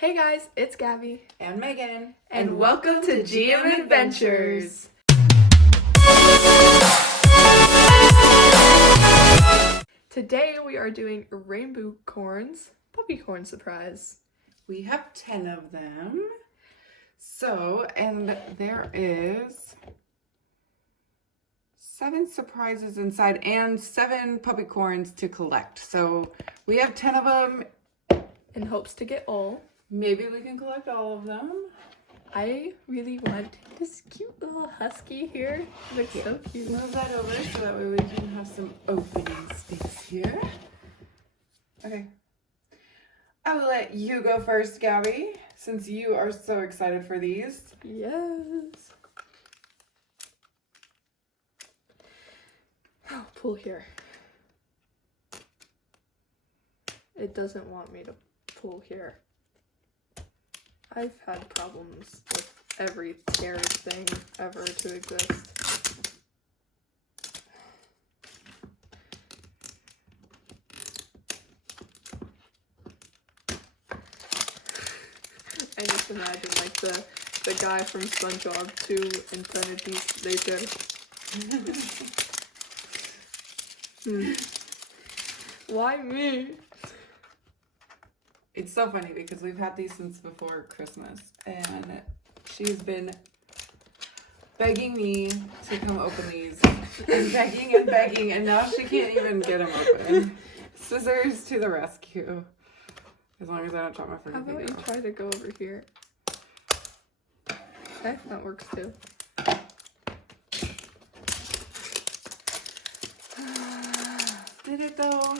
Hey guys, it's Gabby. And Megan. And welcome to GM Adventures. Today we are doing Rainbocorns Puppycorn surprise. We have 10 of them. So, and there is 7 surprises inside and 7 Puppycorns to collect. So we have 10 of them. In hopes to get all. Maybe we can collect all of them. I really want this cute little husky here. It looks so cute. Move that over so that way we can have some opening space here. Okay. I will let you go first, Gabby, since you are so excited for these. Yes. Oh, pull here. It doesn't want me to pull here. I've had problems with every scary thing ever to exist. I just imagine like the guy from SpongeBob 2 Infinity later. Why me? It's so funny because we've had these since before Christmas, and she's been begging me to come open these, and begging, and now she can't even get them open. Scissors to the rescue. As long as I don't chop my freaking How about finger you off. try to go over here? Okay, that works too. Did it though?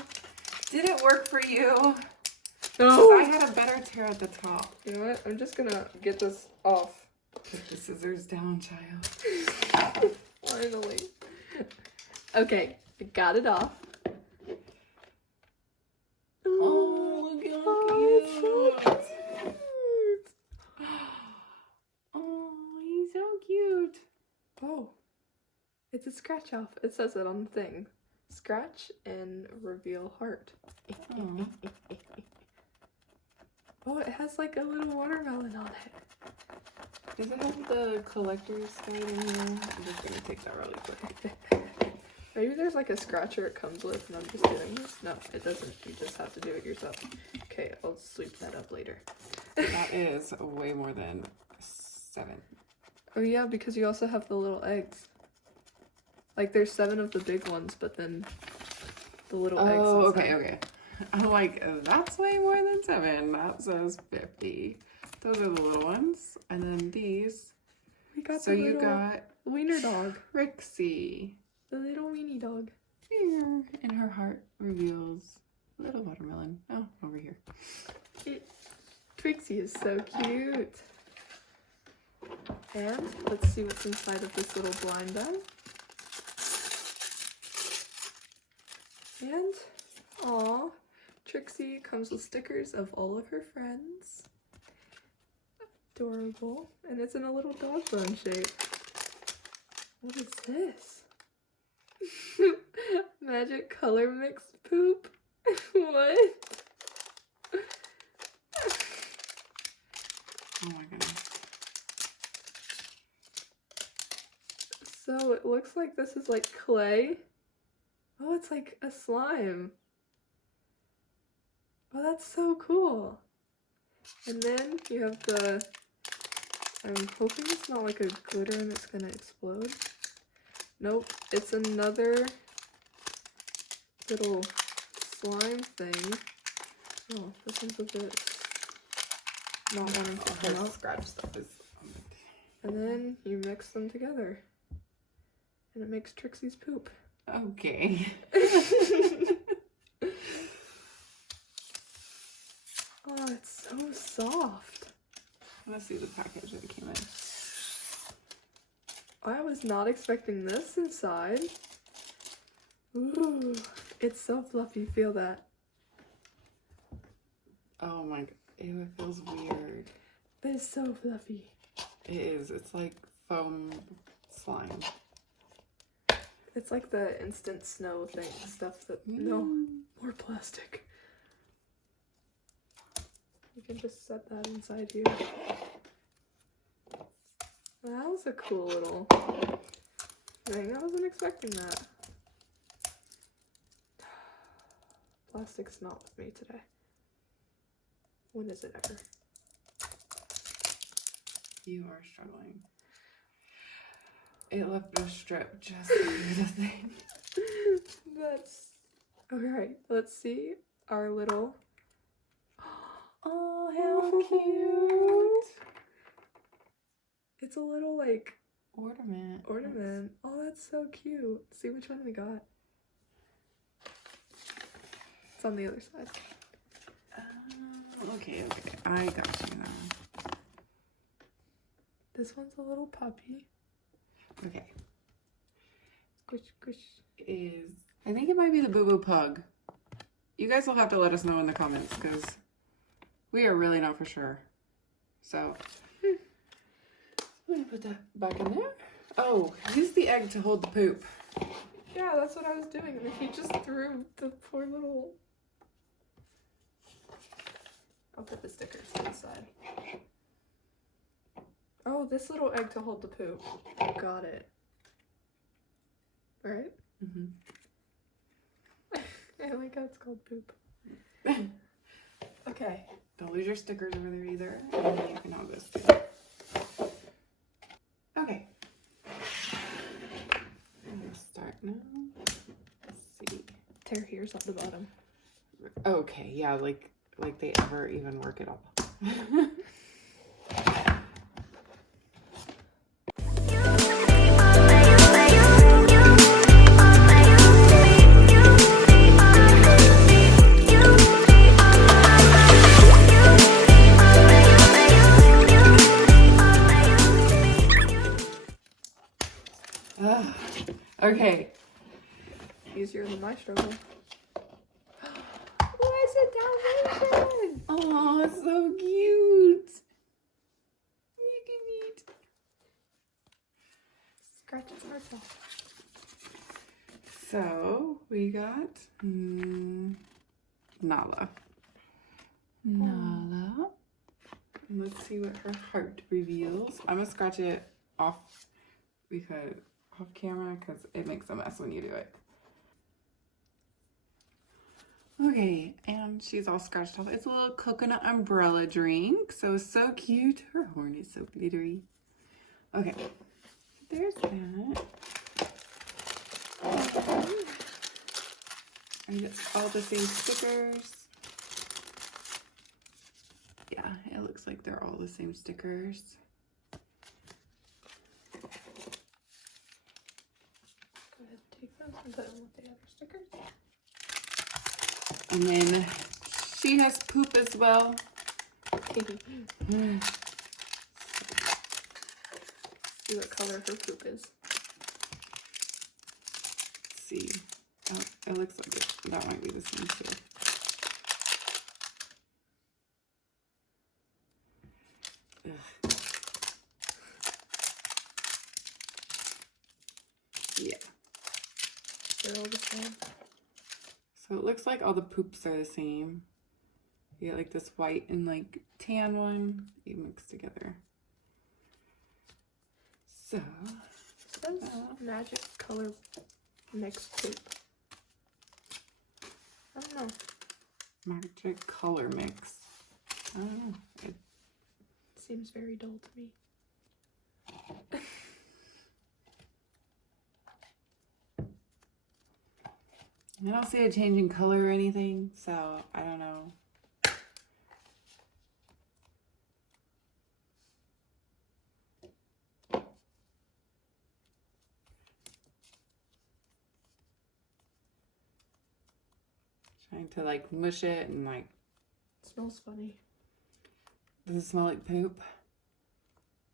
Did it work for you? No! I had a better tear at the top. You know what? I'm just gonna get this off. Put the scissors down, child. Finally. Okay, I got it off. Oh, look how cute. So cute. Oh, he's so cute. Oh, it's a scratch off. It says it on the thing. Scratch and reveal heart. Oh. Oh, it has like a little watermelon on it. Does it have the collector's guide in here? I'm just gonna take that really quick. Maybe there's like a scratcher it comes with and I'm just doing this. No, it doesn't. You just have to do it yourself. Okay, I'll sweep that up later. That is way more than 7. Oh yeah, because you also have the little eggs. Like there's 7 of the big ones, but then the little eggs. Oh, inside. okay. I'm like, that's way more than 7. That says 50. Those are the little ones. And then these. We got So the you little got wiener dog. Trixie. The little weenie dog. Here. And her heart reveals a little watermelon. Oh, over here. Trixie is so cute. And let's see what's inside of this little blind bag. And, aw, Trixie comes with stickers of all of her friends. Adorable. And it's in a little dog bone shape. What is this? Magic color mixed poop? What? Oh my goodness. So it looks like this is like clay. Oh, it's like a slime. Oh, that's so cool. And then you have the, I'm hoping it's not like a glitter and it's gonna explode. Nope, it's another little slime thing. Oh, this one's a bit not wanting to come out. Scratch stuff is. And then you mix them together. And it makes Trixie's poop. Okay. Oh, it's so soft. I want to see the package that it came in. I was not expecting this inside. Ooh, it's so fluffy. Feel that. Oh my god. Ew, it feels weird. But it's so fluffy. It is. It's like foam slime. It's like the instant snow thing, stuff that, no, more plastic. can just set that inside here. That was a cool little thing. I wasn't expecting that. Plastic's not with me today. When is it ever? You are struggling. It left a strip just under the thing. That's alright. Let's see our little. Oh, how cute! It's a little like Ornament. Oh, that's so cute. See which one we got. It's on the other side. Okay. I got you now. This one's a little puppy. Okay. Squish, squish. I think it might be the Boo Boo Pug. You guys will have to let us know in the comments because we are really not for sure. So, I'm going to put that back in there. Oh, use the egg to hold the poop. Yeah, that's what I was doing. And he just threw the poor little. I'll put the stickers to the side. Oh, this little egg to hold the poop. Got it. Right? Mm-hmm. I like how it's called poop. Okay. Don't lose your stickers over there either. And then you can have this too. Okay. I'm gonna start now. Let's see. Tear here's at the bottom. Okay, yeah, like they ever even work it up. Okay. Easier than my struggle. What's it Dalmatian? Oh, it's so cute. You can eat. Scratches herself. So we got Nala. Nala. And let's see what her heart reveals. I'm gonna scratch it off camera because it makes a mess when you do it. Okay, and she's all scratched off. It's a little coconut umbrella drink. So cute. Her horn is so glittery. Okay, there's that. And it's all the same stickers. Yeah, it looks like they're all the same stickers. Go ahead, take those and put them with the other stickers. And then she has poop as well. See what color her poop is. Let's see. Oh, it looks like that might be the same too. Ugh. Yeah. They're all the same. So it looks like all the poops are the same. You get like this white and like tan one you mix together. So It says magic color mix poop. I don't know. magic color mix. I don't know. It seems very dull to me. I don't see a change in color or anything, so I don't know. Trying to like mush it and like. It smells funny. Does it smell like poop?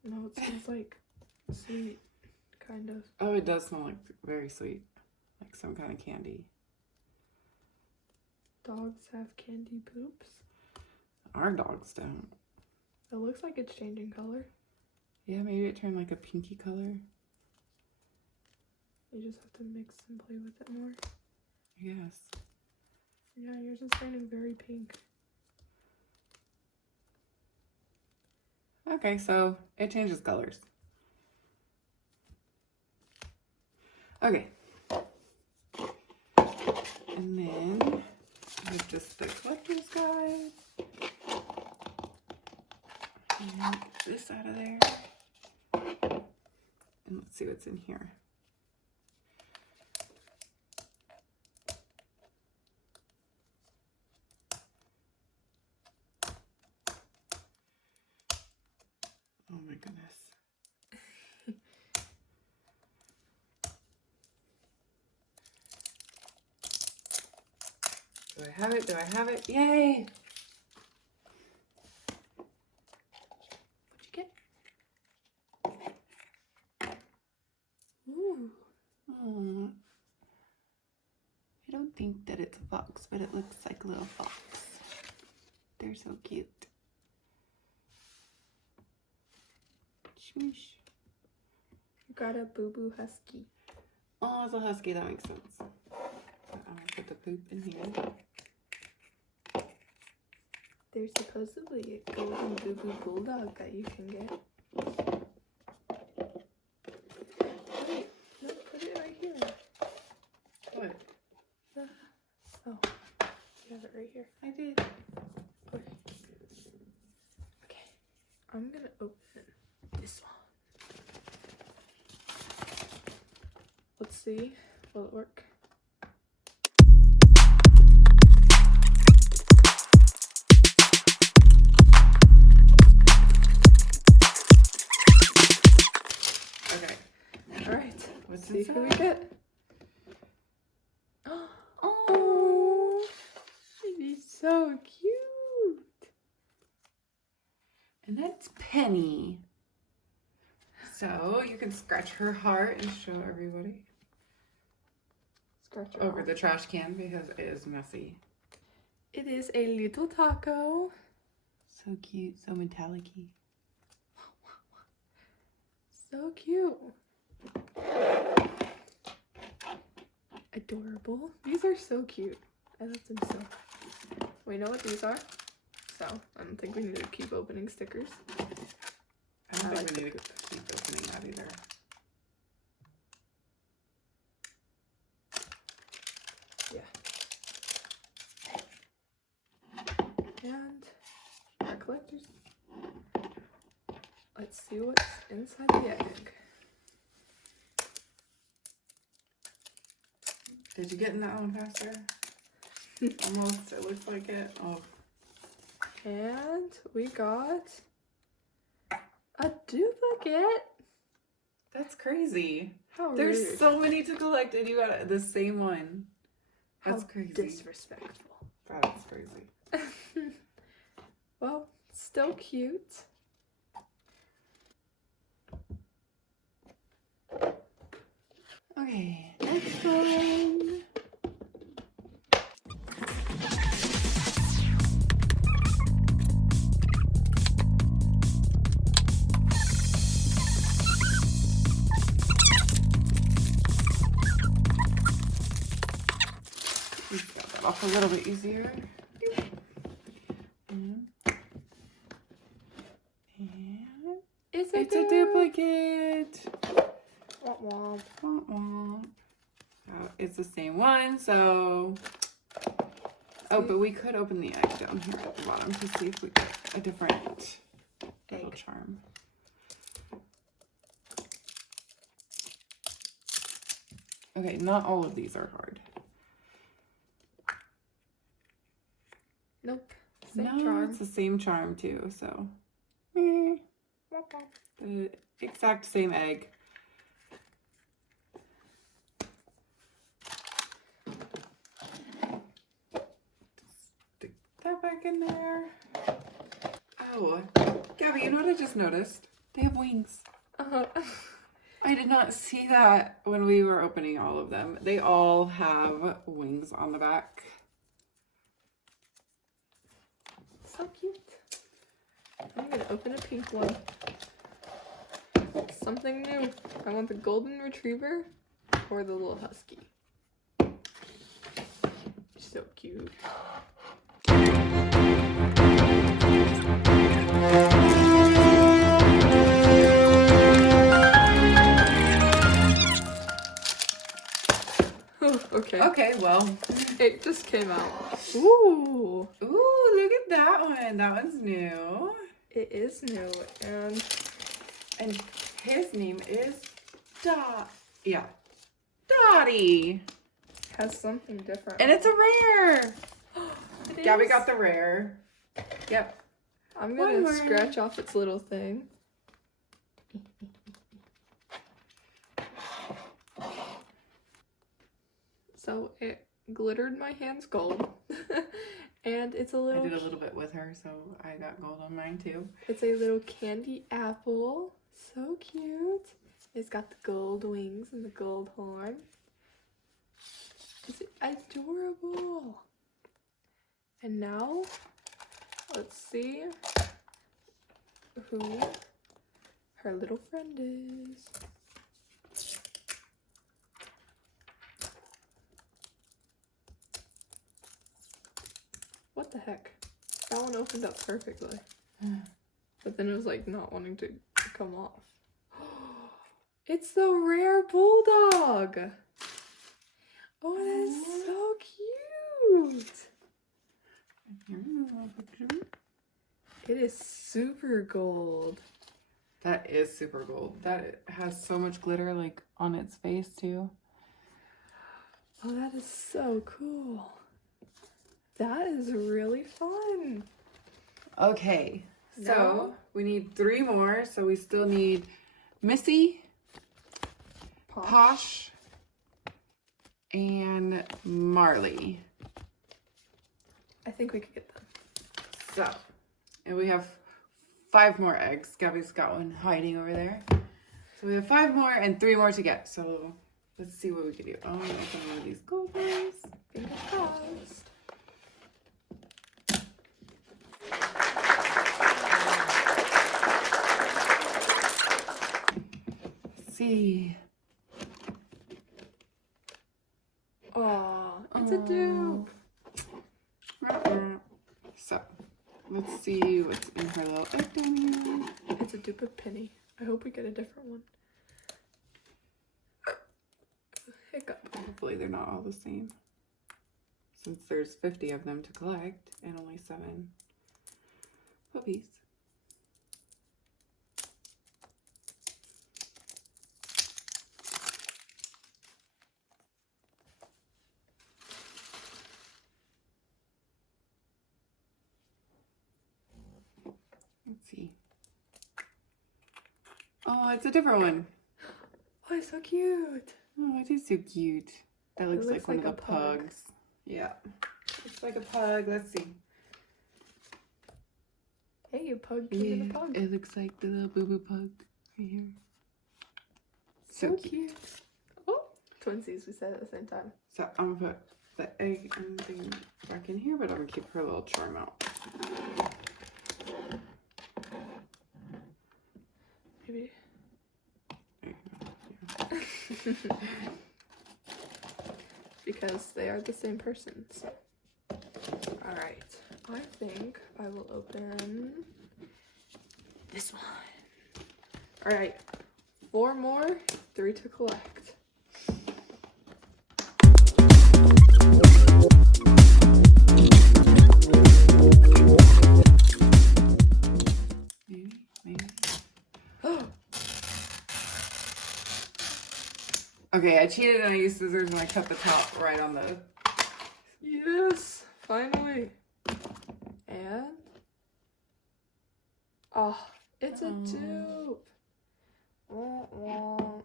No, it smells like sweet, kind of. Oh, it does smell like very sweet, like some kind of candy. Dogs have candy poops. Our dogs don't. It looks like it's changing color. Yeah, maybe it turned like a pinky color. You just have to mix and play with it more. Yes. Yeah, yours is turning very pink. Okay, so it changes colors. Okay. And then with just the collector's guide. And get this out of there. And let's see what's in here. Oh my goodness. Do I have it? Do I have it? Yay! What'd you get? Ooh. Oh. I don't think that it's a fox, but it looks like a little fox. They're so cute. Shmoosh. You got a boo-boo husky. Oh, it's a husky. That makes sense. I'm gonna put the poop in here. There's supposedly a golden boo-boo bulldog that you can get. Wait, no, put it right here. What? Oh, you have it right here. I did. Okay. Okay, I'm gonna open this one. Let's see, will it work? Okay. All right, What's see who we inside? get. Oh, she's so cute. And that's Penny. So you can scratch her heart and show everybody Scratch her over off. the trash can because it is messy. It is a little taco. So cute, so metallic-y. So cute. Adorable. These are so cute. I love them so. We know what these are, so I don't think we need to keep opening stickers. I don't I think like we need to keep opening that either. And our collectors. Let's see what's inside the egg. Did you get in that one faster? Almost, it looks like it. Oh, And we got a duplicate. that's crazy. How There's rude. so many to collect and you got the same one. That's How crazy. disrespectful. That's crazy. Well, still cute. Okay, next one. Let's get that off a little bit easier. And It's it's a duplicate. Womp womp. Womp womp. It's the same one, so. Oh, but we could open the egg down here at the bottom to see if we get a different little Egg. charm. Okay, not all of these are hard. Nope. Same No, charm. it's the same charm too, so. Womp womp. The exact same egg. Stick that back in there. Oh, Gabby, you know what I just noticed? They have wings. I did not see that when we were opening all of them. They all have wings on the back. So cute. I'm gonna open a pink one. Something new. I want the golden retriever or the little husky. So cute. Okay, well. It just came out. Ooh. Ooh, look at that one. That one's new. It is new, and his name is Dottie. has something different. And it's a rare. It Gabby is. got the rare. Yep. I'm One gonna more. scratch off its little thing. So it glittered my hands gold. And it's a I little, did a little bit with her, so I got gold on mine too. it's a little candy apple. So cute. It's got the gold wings and the gold horn. It's adorable. And now, let's see who her little friend is. What the heck? That one opened up perfectly. But then it was like not wanting to come off. It's the rare bulldog. Oh, that is so cute. It is super gold. That is super gold. That has so much glitter like on its face too. Oh, that is so cool. That is really fun. Okay, so Now- we need 3 more. So we still need Missy, Posh, and Marley. I think we could get them. So, and we have 5 more eggs. Gabby's got one hiding over there. So we have 5 more and 3 more to get. So let's see what we can do. Oh, I'm gonna open one of these gold ones. Fingers crossed. Let's see. Aw, it's a dupe. So, let's see what's in her little egg down here. It's a dupe of Penny. I hope we get a different one. Hiccup. Hopefully they're not all the same. Since there's 50 of them to collect and only 7 puppies. Let's see. Oh, it's a different one. Oh, it's so cute. Oh, it is so cute. That looks, looks like one like of a the pug. pugs. Yeah. It's like a pug. Let's see. Hey, you pug, give me the pug. It looks like the little boo boo pug right here. So cute. Oh, twinsies, we said at the same time. So I'm gonna put the egg and thing back in here, but I'm gonna keep her little charm out. Maybe. There you go. Because they are the same person. So. Alright. I think I will open this one. Alright. 4 more, 3 to collect. Maybe. Okay, I cheated and I used scissors and I cut the top right on the. Yes! Finally! And. Oh, it's a dupe! Wah, wah.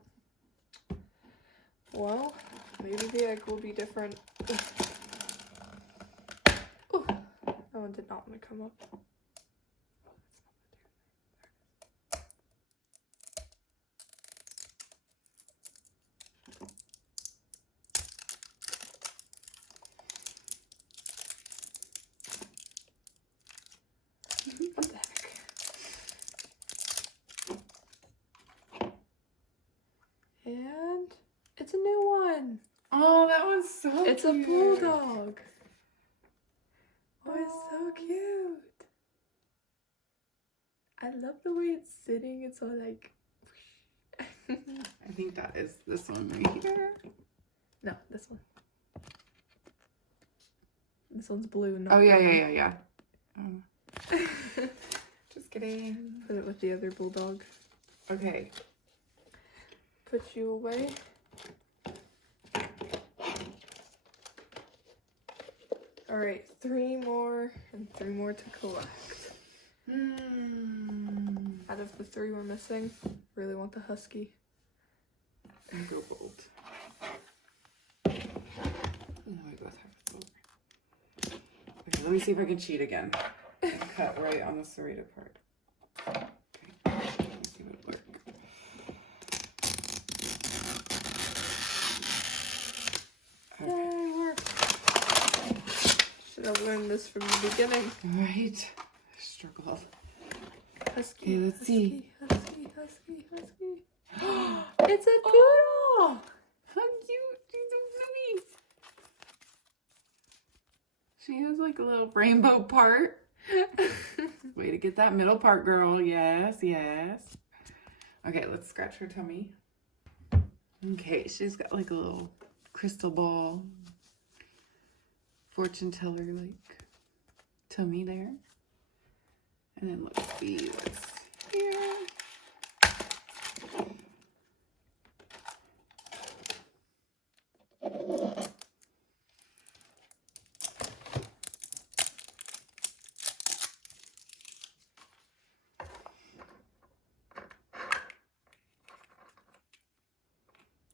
Well, maybe the egg will be different. Ooh, that one did not want to come up. What the heck? And it's a new one. Oh, that one's so It's cute. a bulldog. Oh, it's so cute. I love the way it's sitting. It's all like. I think that is this one right here. No, this one. This one's blue, not Oh, yeah. green. Just kidding. Put it with the other bulldog. Okay. Put you away. Alright, 3 more and 3 more to collect. Out of the 3 we're missing, really want the husky. Go bold. Oh, we both have a silver. Okay, let me see if I can cheat again. And cut right on the serrated part. Okay, let me see what works. Yay, work. Should have learned this from the beginning. Right. Struggle. Husky. Okay, let's see. Husky. It's a poodle! How cute! She's so fluffy. She has like a little rainbow part. Way to get that middle part, girl. Yes. Okay, let's scratch her tummy. Okay, she's got like a little crystal ball, fortune teller like tummy there. And then let's see what's here.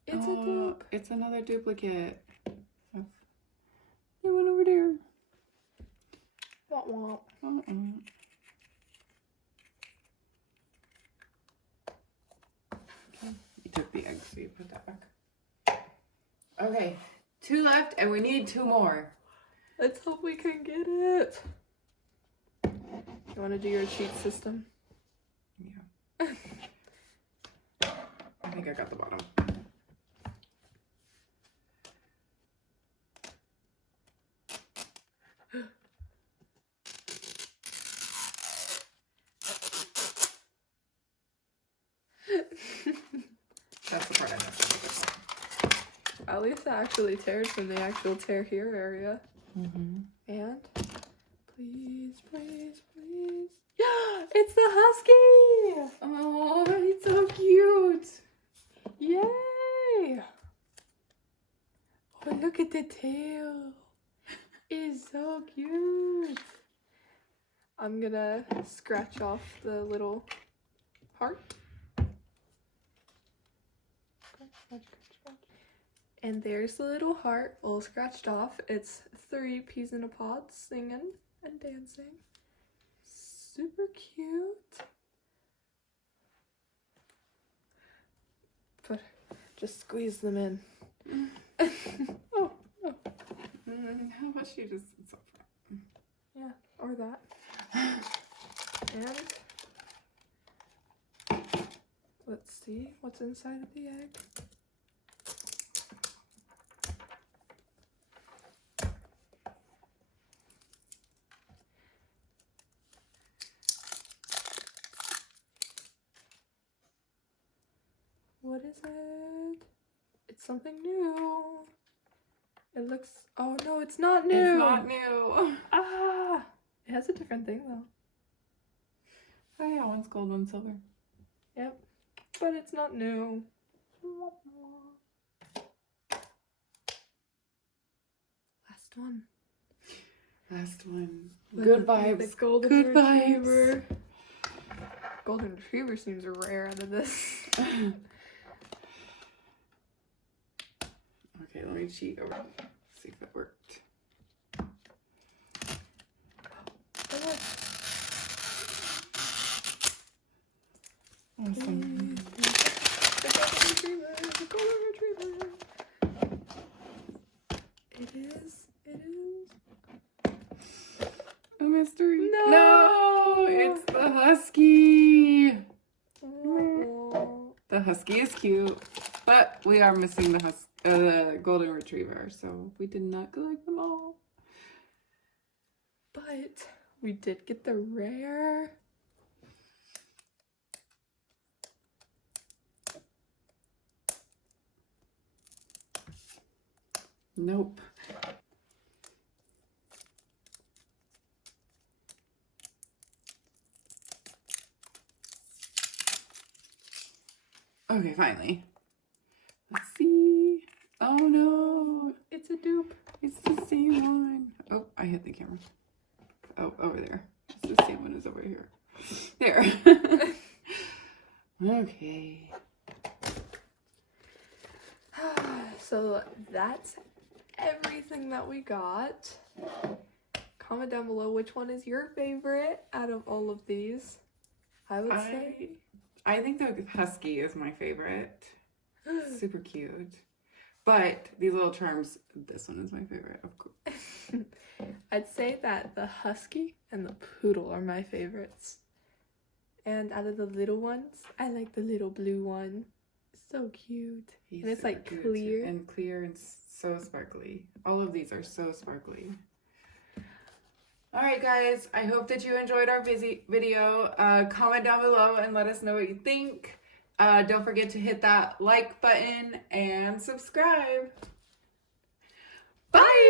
It's a dupe. It's another duplicate. They went over there. Womp womp. Okay. You took the egg, so you put that back. Okay, 2 left, and we need 2 more. Let's hope we can get it. You want to do your cheat system? Yeah. I think I got the bottom. That's the part I missed. At least it actually tears from the actual tear here area. And please. It's the husky! Oh, he's so cute. Yay! Oh, look at the tail. It's so cute. I'm gonna scratch off the little heart. Scratch. And there's the little heart all scratched off. It's 3 peas in a pod singing and dancing. Super cute. But just squeeze them in. Oh. How about she just sits up front? Yeah, or that. And let's see what's inside of the egg. What is it? It's something new. It looks... Oh no, it's not new. It's not new. Ah! It has a different thing though. Oh yeah, one's gold, one's silver. Yep. But it's not new. Last one. Will Good it be vibes. the golden Good retriever. vibes. Golden retriever seems rare out of this. Okay, let me cheat over. See if it worked. Awesome. The golden retriever. The golden retriever. It is. A mystery. No! It's the husky. Oh. The husky is cute, but we are missing the golden retriever, so we did not collect them all. But we did get the rare. Nope. Okay, finally. Let's see. Oh no. It's a dupe. It's the same one. Oh, I hit the camera. Oh, over there. It's the same one as over here. There. Okay. So that's everything that we got. Comment down below which one is your favorite out of all of these. I would say. I think the husky is my favorite. Super cute. But these little charms, this one is my favorite, of course. I'd say that the husky and the poodle are my favorites. And out of the little ones, I like the little blue one. So cute. He's and it's super like cute, clear. and clear and so sparkly. All of these are so sparkly. All right, guys. I hope that you enjoyed our video. Comment down below and let us know what you think. Don't forget to hit that like button and subscribe. Bye!